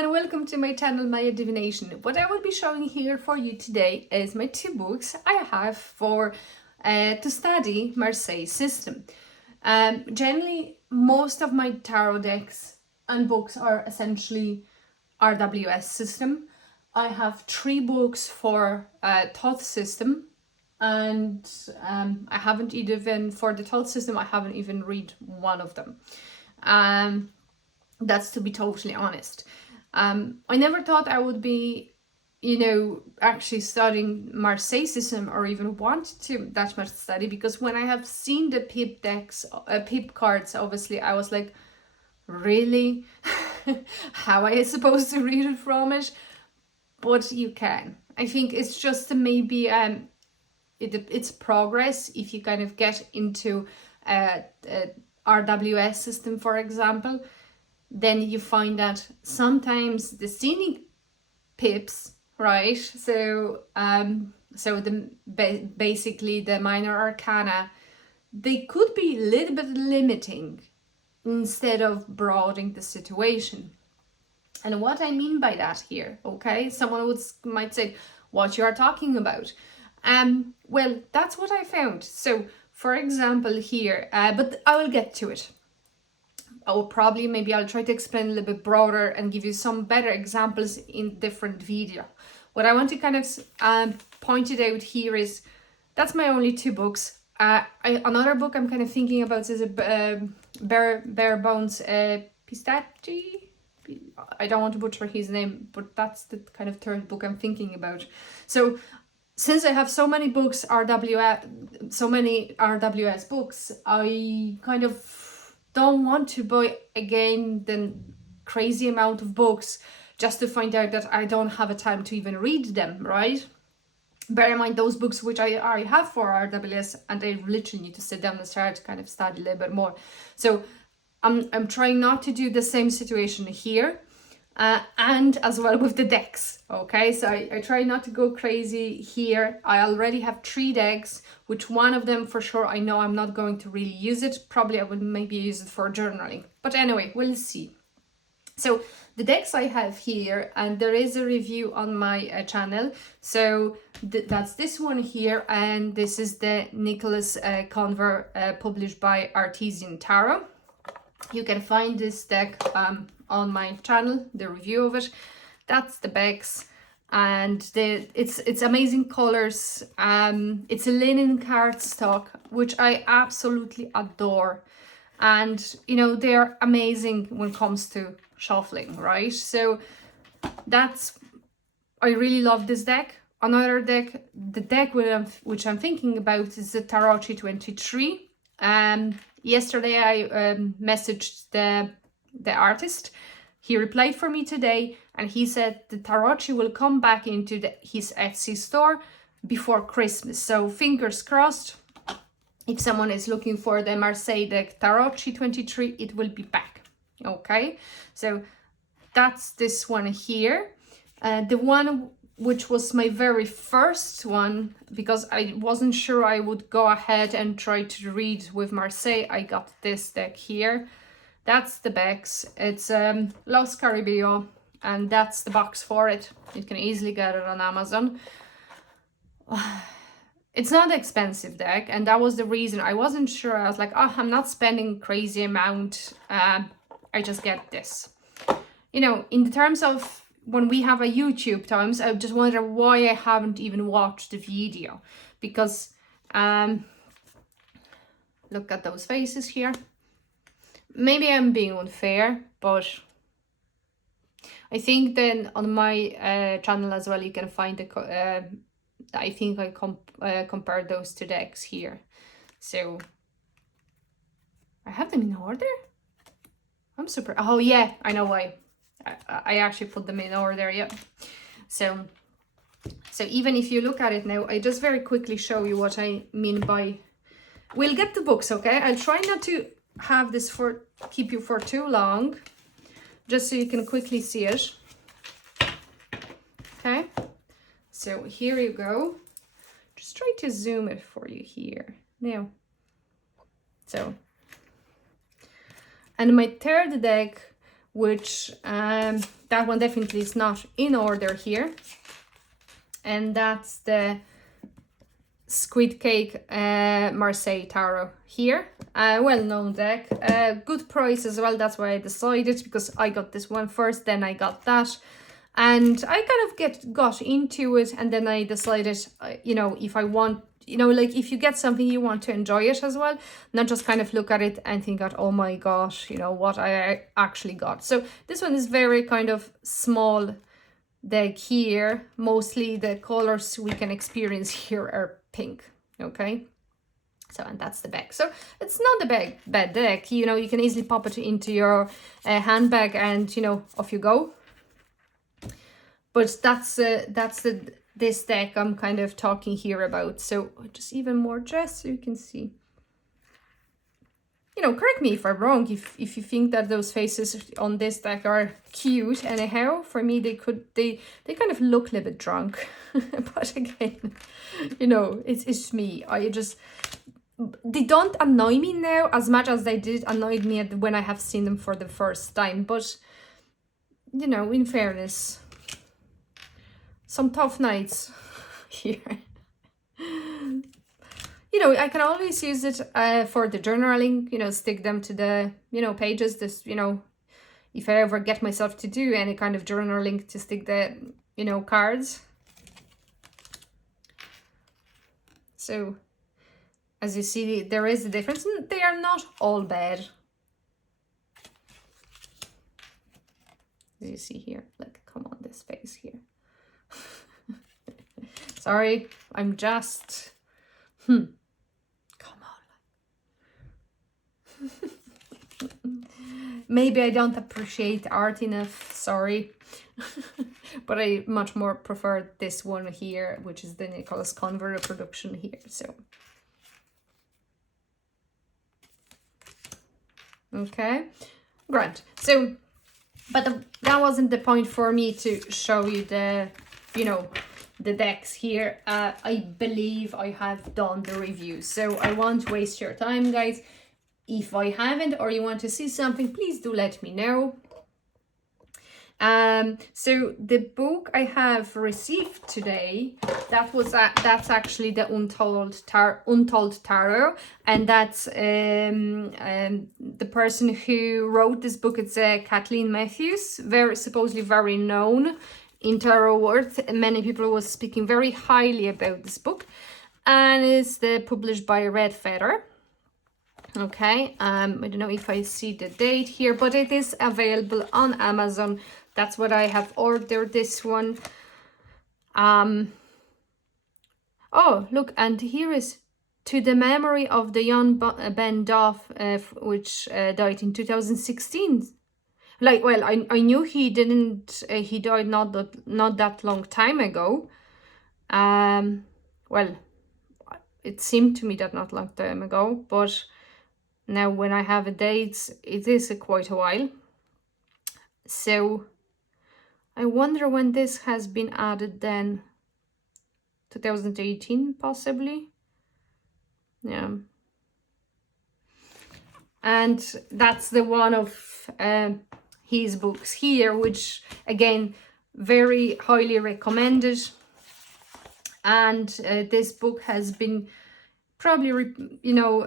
everyone, welcome to my channel, my Divination. What I will be showing here for you today is my two books I have for to study Marseille system. Generally, most of my tarot decks and books are essentially RWS system. I have 3 books for thought system, and I haven't even, for the thought system, I haven't even read one of them. That's to be totally honest. I never thought I would be, actually studying Marseille system or even want to that much study, because when I have seen the pip decks, pip cards, obviously I was like, really? How am I supposed to read it from it? But you can. I think it's just maybe it's progress if you kind of get into RWS system, for example. Then you find that sometimes the scenic pips, right? So basically the minor arcana, they could be a little bit limiting instead of broadening the situation. And what I mean by that here, okay? Someone might say, what you are talking about? Well, that's what I found. So, for example, here, but I will get to it. I'll try to explain a little bit broader and give you some better examples in different video. What I want to kind of point it out here is that's my only 2 books. Another book I'm kind of thinking about is a Bare Bones Pistachio. I don't want to butcher his name, but that's the kind of 3rd book I'm thinking about. So since I have so many books, so many RWS books, I kind of don't want to buy again the crazy amount of books just to find out that I don't have a time to even read them, right? Bear in mind those books which I already have for RWS, and I literally need to sit down and start to kind of study a little bit more. So I'm trying not to do the same situation here, and as well with the decks, okay? So I try not to go crazy here. I already have 3 decks, which one of them for sure I know I'm not going to really use it. Probably I would maybe use it for journaling, but anyway, we'll see. So the decks I have here, and there is a review on my channel. So that's this one here, and this is the Nicholas Conver published by Artesian Tarot. You can find this deck on my channel, the review of it. That's the backs, and it's amazing colors. It's a linen cardstock, which I absolutely adore, and they're amazing when it comes to shuffling, right? So I really love this deck. Another deck, the deck which I'm thinking about, is the Tarottube 23. Yesterday I messaged the artist. He replied for me today, and he said the Tarottube will come back into his Etsy store before Christmas. So fingers crossed, if someone is looking for the Marseille deck Tarottube 23, it will be back. Okay, so that's this one here. The one which was my very first one, because I wasn't sure I would go ahead and try to read with Marseille, I got this deck here. That's the backs. It's Los Caribbean, and that's the box for it. You can easily get it on Amazon. It's not an expensive deck, and that was the reason I wasn't sure. I was like, oh, I'm not spending crazy amount. I just get this. In the terms of when we have a YouTube times, I just wonder why I haven't even watched the video, because look at those faces here. Maybe I'm being unfair, but I think then on my channel as well you can find the I think I compared those 2 decks here. So I have them in order. I'm super, oh yeah, I know why. I actually put them in order, yeah. So even if you look at it now, I just very quickly show you what I mean by, we'll get the books, okay? I'll try not to have this keep you for too long, just so you can quickly see it. Okay, so here you go. Just try to zoom it for you here now. So, and my 3rd deck, which that one definitely is not in order here. And that's the Squid Cake Marseille Tarot here. Well-known deck. Good price as well. That's why I decided, because I got this one first, then I got that. And I kind of got into it, and then I decided, you know, if I want, you know, like if you get something, you want to enjoy it as well, not just kind of look at it and think that, oh my gosh, you know, what I actually got. So this one is very kind of small deck here. Mostly the colors we can experience here are pink, okay? So, and that's the back. So it's not a bad deck, you know, you can easily pop it into your handbag and, you know, off you go. But that's this deck I'm kind of talking here about. So just even more dress so you can see. You know, correct me if I'm wrong, if you think that those faces on this deck are cute. Anyhow, for me they kind of look a little bit drunk. But again, you know, it's me. They don't annoy me now as much as they did annoy me when I have seen them for the first time. But, you know, in fairness, some tough nights here. You know, I can always use it for the journaling, you know, stick them to the, you know, pages. This, you know, if I ever get myself to do any kind of journaling, to stick the, you know, cards. So, as you see, there is a difference. They are not all bad. As you see here, like, come on, this face here. Sorry, I'm just... Come on. Maybe I don't appreciate art enough, sorry. But I much more prefer this one here, which is the Nicholas Conver reproduction here, so. Okay, grand. So, but that wasn't the point for me to show you the, you know, the decks here. I believe I have done the review, so I won't waste your time, guys. If I haven't, or you want to see something, please do let me know. So the book I have received today, that's actually the Untold Tarot, and that's the person who wrote this book. It's Kathleen Matthews, supposedly very known in tarot world. Many people was speaking very highly about this book, and it's published by Red Feather. Okay, I don't know if I see the date here, but it is available on Amazon. That's what I have ordered, this one. Oh, look, and here is to the memory of the young Ben Duff, which died in 2016. Like, well, I knew he didn't. He died not that long time ago. Well, it seemed to me that not long time ago, but now when I have a date, it is quite a while. So I wonder when this has been added then. 2018 possibly. Yeah. And that's the one of his books here, which again, very highly recommended. And this book has been probably, you know,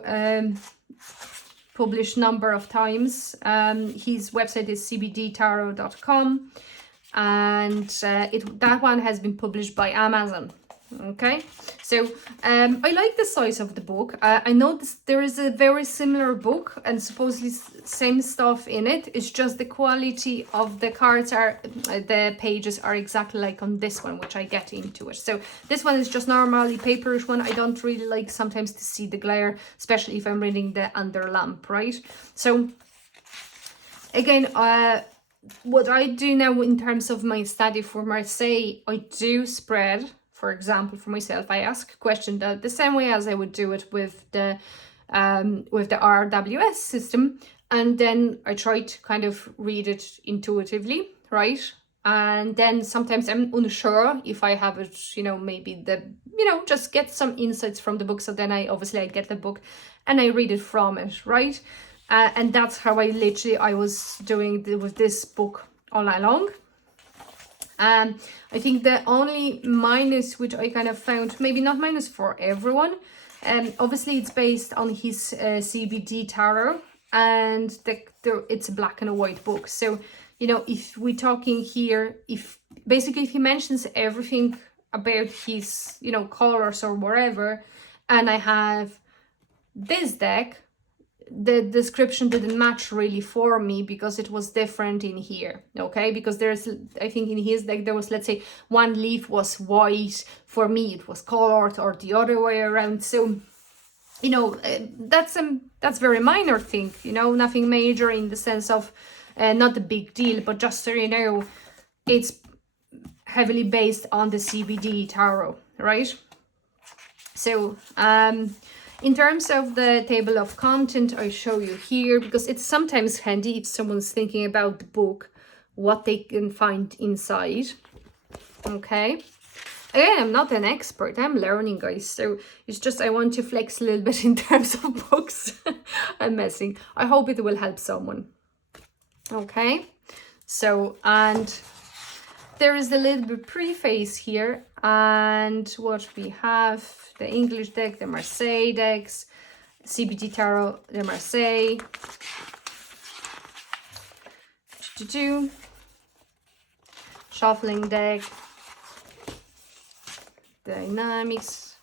published number of times. His website is cbdtarot.com, and that one has been published by Amazon. Okay, so I like the size of the book. I know there is a very similar book and supposedly same stuff in it. It's just the quality of the cards the pages are exactly like on this one, which I get into it. So this one is just normally paperish one. I don't really like sometimes to see the glare, especially if I'm reading the under lamp, right? So again, what I do now in terms of my study for Marseille, I do spread. For example, for myself, I ask a question the same way as I would do it with the RWS system, and then I try to kind of read it intuitively, right? And then sometimes I'm unsure if I have it, you know, maybe just get some insights from the book. So then I get the book and I read it from it, right? And that's how I was doing with this book all along. I think the only minus which I kind of found, maybe not minus for everyone, obviously it's based on his CBD tarot, and it's a black and a white book. So, you know, if we're talking here, if he mentions everything about his, you know, colors or whatever, and I have this deck, the description didn't match really for me because it was different in here, okay? Because there's, I think in his deck there was, let's say, one leaf was white, for me it was colored, or the other way around. So, you know, that's very minor thing, you know, nothing major in the sense of not a big deal, but just so you know, it's heavily based on the CBD tarot, right? So in terms of the table of content, I show you here because it's sometimes handy if someone's thinking about the book, what they can find inside. Okay. Again, I'm not an expert, I'm learning, guys, so it's just I want to flex a little bit in terms of books. I'm messing. I hope it will help someone. Okay, so, and there is a little bit preface here, and what we have, the English deck, the Marseille decks, CBD Tarot, the Marseille, shuffling deck, dynamics.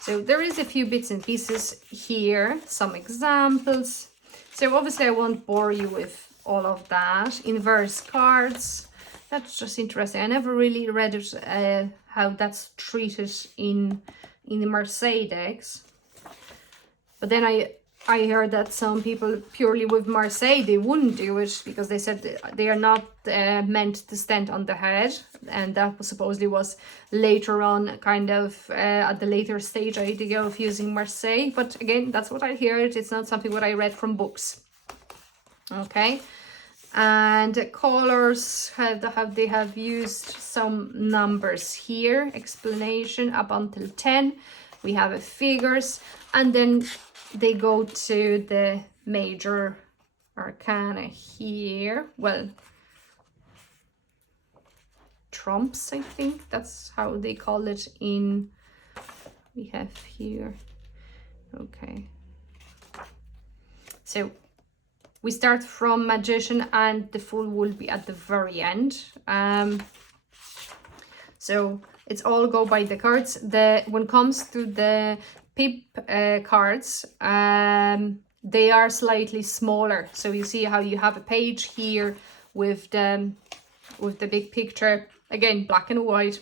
So there is a few bits and pieces here, some examples. So obviously I won't bore you with all of that. Inverse cards, that's just interesting. I never really read it, how that's treated in the Marseille decks. But then I heard that some people purely with Marseille, they wouldn't do it because they said they are not meant to stand on the head, and that was supposedly was later on, kind of at the later stage idea of using Marseille. But again, that's what I heard. It's not something what I read from books. Okay, and colors they have used some numbers here. Explanation up until 10. We have figures, and then they go to the major arcana here. Well, trumps, I think that's how they call it in, we have here. Okay, so we start from magician, and the fool will be at the very end. So it's all go by the cards. When it comes to the pip cards, they are slightly smaller. So you see how you have a page here with the big picture, again black and white.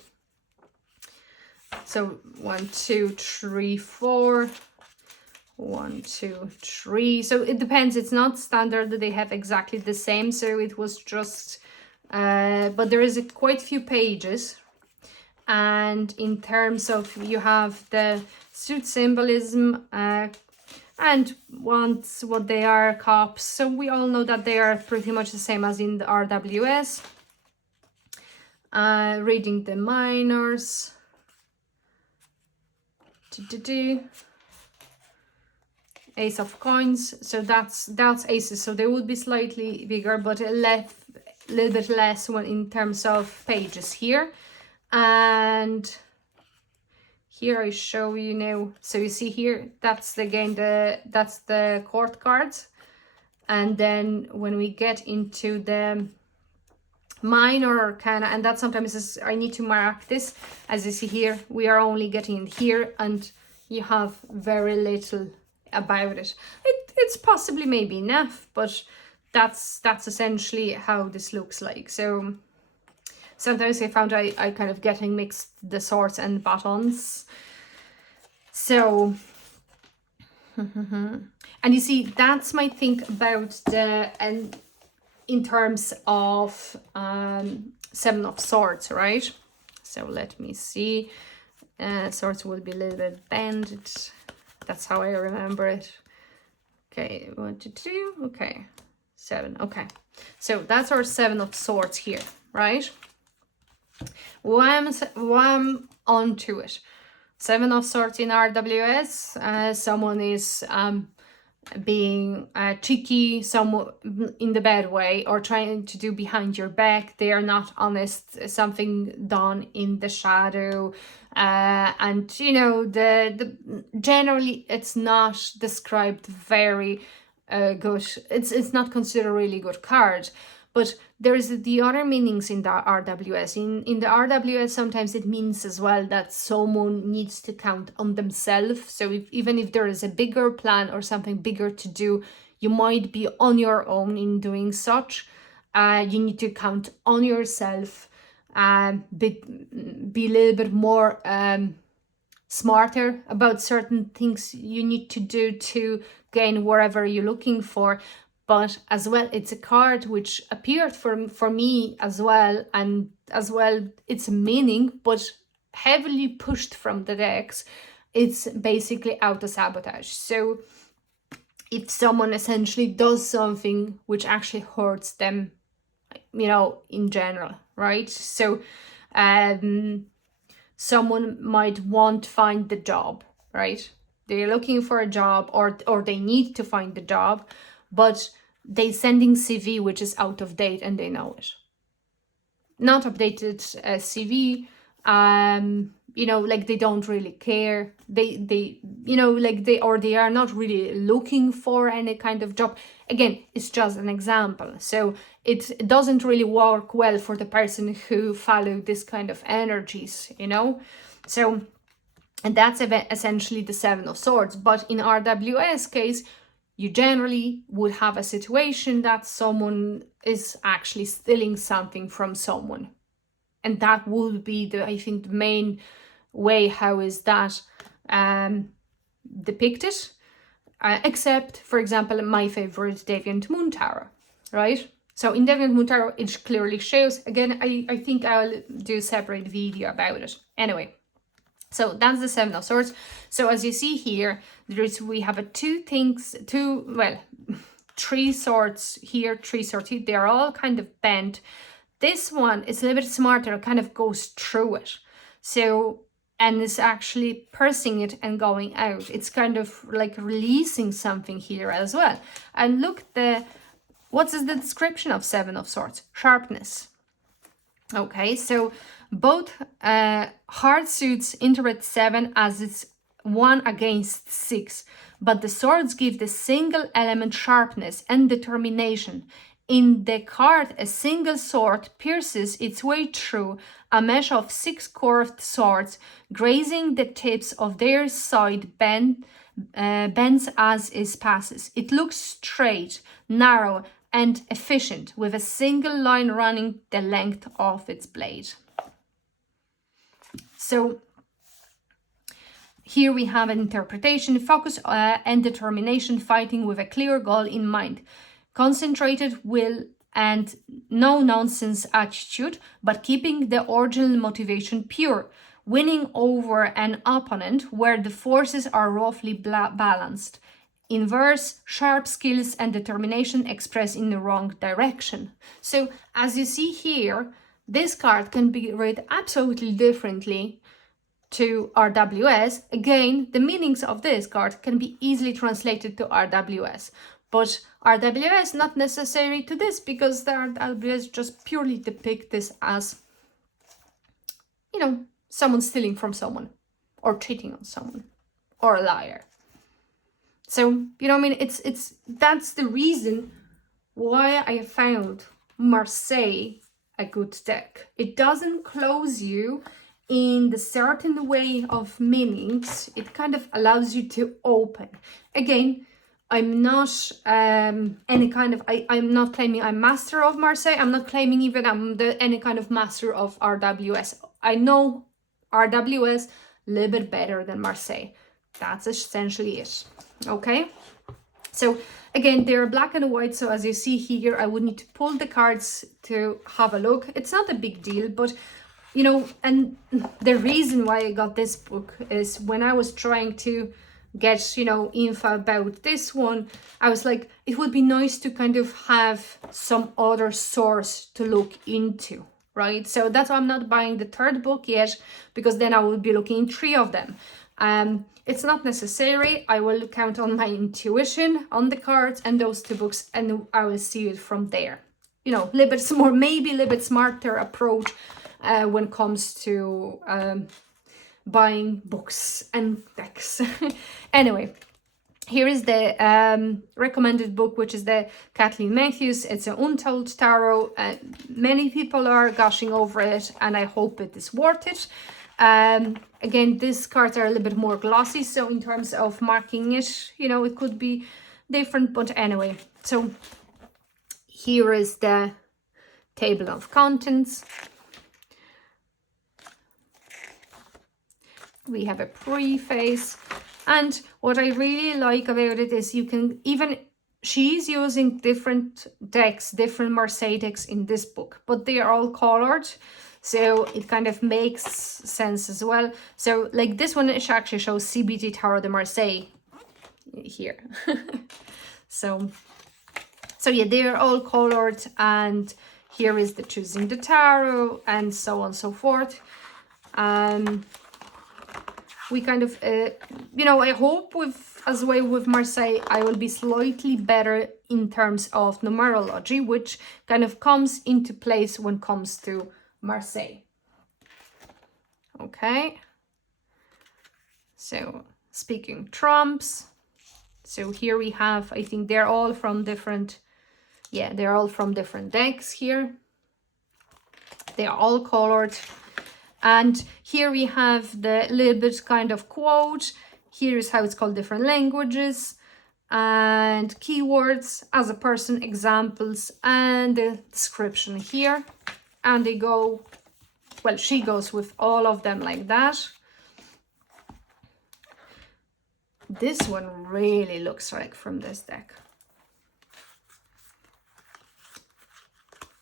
So 1, 2, 3, 4. 1, 2, 3. So it depends. It's not standard that they have exactly the same. So it was just, but there is quite a few pages. And in terms of, you have the suit symbolism, and once what they are, cups. So we all know that they are pretty much the same as in the RWS. Reading the minors. Ace of coins, so that's aces, so they would be slightly bigger, but a little bit less when in terms of pages here. And here I show you now, so you see here, that's again that's the court cards. And then when we get into the minor arcana, and that sometimes is, I need to mark this, as you see here, we are only getting here, and you have very little about it. It's possibly maybe enough, but that's essentially how this looks like. So sometimes I found I kind of getting mixed the swords and buttons. So and you see, that's my thing about the, and in terms of 7 of Swords, right? So let me see. Swords will be a little bit bent. That's how I remember it. Okay, 1, 2, 2. Okay, 7. Okay, so that's our 7 of Swords here, right? Wham onto it. 7 of Swords in RWS. Someone is being cheeky, some in the bad way, or trying to do behind your back. They are not honest, something done in the shadow, and you know, the generally it's not described very good. It's not considered a really good card. But there is the other meanings in the RWS. In the RWS, sometimes it means as well that someone needs to count on themselves. So even if there is a bigger plan or something bigger to do, you might be on your own in doing such. You need to count on yourself, be a little bit more smarter about certain things you need to do to gain whatever you're looking for. But as well, it's a card which appeared for me as well, and as well its meaning, but heavily pushed from the decks. It's basically auto-sabotage. So if someone essentially does something which actually hurts them, you know, in general, right? So someone might want to find the job, right? They're looking for a job, or they need to find the job, but they sending CV which is out of date and they know it. Not updated CV, you know, like they don't really care. They you know, like they are not really looking for any kind of job. Again, it's just an example. So it doesn't really work well for the person who follow this kind of energies, you know. So, and that's essentially the Seven of Swords. But in RWS case, you generally would have a situation that someone is actually stealing something from someone. And that would be, I think, the main way how is that depicted. Except, for example, my favorite Deviant Moon Tarot, right? So in Deviant Moon Tarot, it clearly shows. Again, I think I'll do a separate video about it. Anyway. So that's the Seven of Swords. So as you see here, we have three swords here, three swords here. They're all kind of bent. This one is a little bit smarter, kind of goes through it. So, and it's actually pursing it and going out. It's kind of like releasing something here as well. And look, what is the description of Seven of Swords? Sharpness. Okay, so both hard suits interpret 7 as it's 1 against 6, but the swords give the single element sharpness and determination. In the card, a single sword pierces its way through a mesh of 6 curved swords, grazing the tips of their side bends as it passes. It looks straight, narrow, and efficient, with a single line running the length of its blade. So here we have an interpretation: focus and determination, fighting with a clear goal in mind, concentrated will and no-nonsense attitude, but keeping the original motivation pure, winning over an opponent where the forces are roughly balanced. Inverse, sharp skills and determination expressed in the wrong direction. So as you see here, this card can be read absolutely differently to RWS. Again, the meanings of this card can be easily translated to RWS, but RWS not necessary to this, because the RWS just purely depict this as, you know, someone stealing from someone, or cheating on someone, or a liar. So, you know what I mean? It's that's the reason why I found Marseille a good deck. It doesn't close you in the certain way of meanings. It kind of allows you to open. Again, I'm not any kind of, I'm not claiming I'm master of Marseille. I'm not claiming even I'm any kind of master of RWS. I know RWS a little bit better than Marseille. That's essentially it. Okay, so again, they're black and white, so as you see here, I would need to pull the cards to have a look. It's not a big deal, but you know, and the reason why I got this book is when I was trying to get, you know, info about this one, I was like, it would be nice to kind of have some other source to look into, right? So that's why I'm not buying the third book yet, because then I will be looking in 3 of them. It's not necessary. I will count on my intuition on the cards and those two books, and I will see it from there. You know, a little bit more, maybe a little bit smarter approach when it comes to buying books and decks. Anyway, here is the recommended book, which is the Kathleen Matthews. It's an Untold Tarot. Many people are gushing over it, and I hope it is worth it. Again, these cards are a little bit more glossy, so in terms of marking it, you know, it could be different, but anyway. So here is the table of contents. We have a preface, and what I really like about it is you can even, she's using different decks, different Marseille decks in this book, but they are all colored, so it kind of makes sense as well. So like this one, it actually shows CBD Tarot de Marseille here. so yeah, they are all colored, and here is the choosing the tarot and so on and so forth. We kind of, you know, I hope with, as well with Marseille, I will be slightly better in terms of numerology, which kind of comes into place when it comes to Marseille. Okay. So, speaking trumps. So here we have, I think they're all from different, yeah, they're all from different decks here. They are all colored. And here we have the little bit kind of quote. Here is how it's called different languages and keywords as a person, examples, and the description here. And they go, well, she goes with all of them like that. This one really looks like from this deck.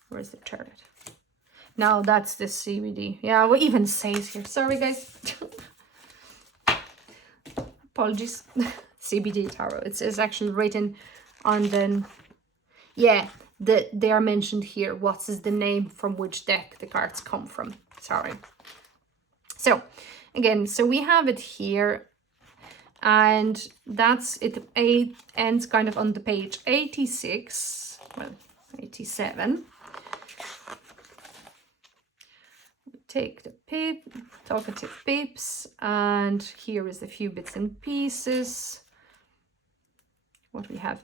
Where's the turret? Now that's the CBD. Yeah, what even says here. Sorry, guys. Apologies. CBD Tarot. It's actually written on the... Yeah, they are mentioned here. What is the name from which deck the cards come from. Sorry. So, again, so we have it here. And that's it. It ends kind of on the page 86. Well, 87. Take the talkative pips, and here is a few bits and pieces. What we have,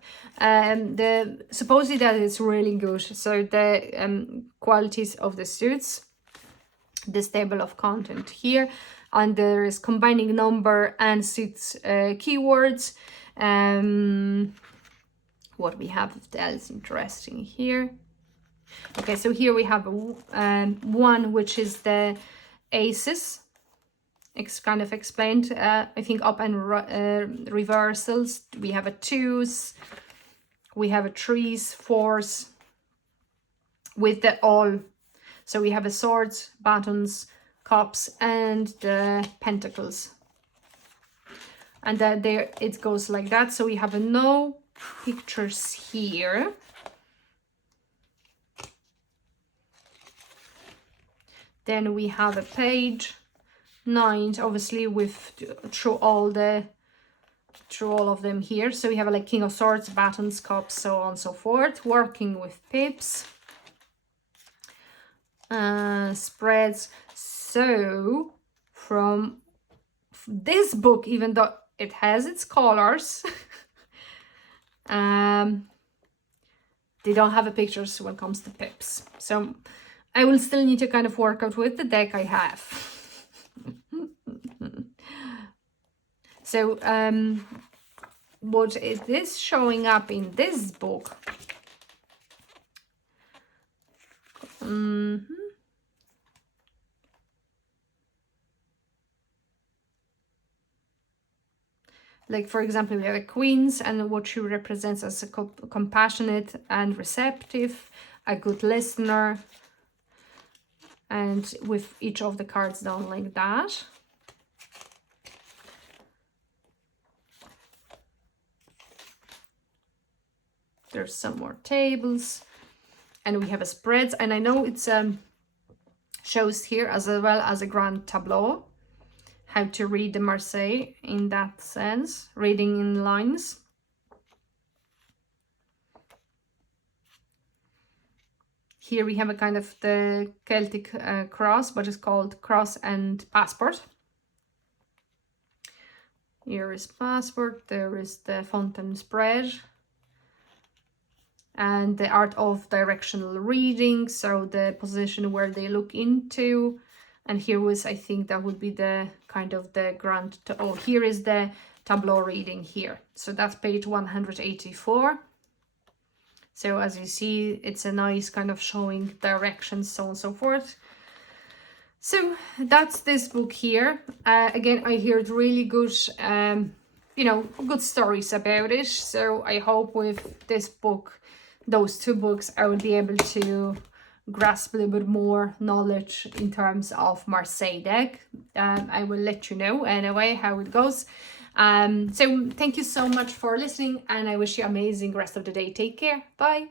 supposedly that is really good. So the qualities of the suits, this table of content here, and there is combining number and suits keywords. What we have else interesting here. Okay, so here we have one, which is the aces. It's kind of explained, I think, up and reversals. We have a twos. We have a threes, fours, with the all. So we have a swords, batons, cups, and the pentacles. And there it goes like that. So we have no pictures here. Then we have a page 9, obviously with through all of them here. So we have like King of Swords, batons, cups, so on and so forth. Working with pips, spreads. So from this book, even though it has its colors, they don't have a pictures when it comes to pips. So I will still need to kind of work out with the deck I have. So, what is this showing up in this book? Like, for example, we have a queens, and what she represents as a compassionate and receptive, a good listener, and with each of the cards done like that. There's some more tables, and we have a spreads, and I know it's shows here as well as a grand tableau, how to read the Marseille in that sense, reading in lines. Here we have a kind of the Celtic cross, but it's called Cross and Passport. Here is Passport, there is the Fountain Spread, and the Art of Directional Reading, so the position where they look into. And here was, I think that would be the kind of the grand, oh, here is the tableau reading here. So that's page 184. So as you see, it's a nice kind of showing directions, so on and so forth. So that's this book here. Again, I heard really good, you know, good stories about it. So I hope with this book, those two books, I will be able to grasp a little bit more knowledge in terms of Marseille deck. I will let you know anyway how it goes. So thank you so much for listening, and I wish you an amazing rest of the day. Take care. Bye.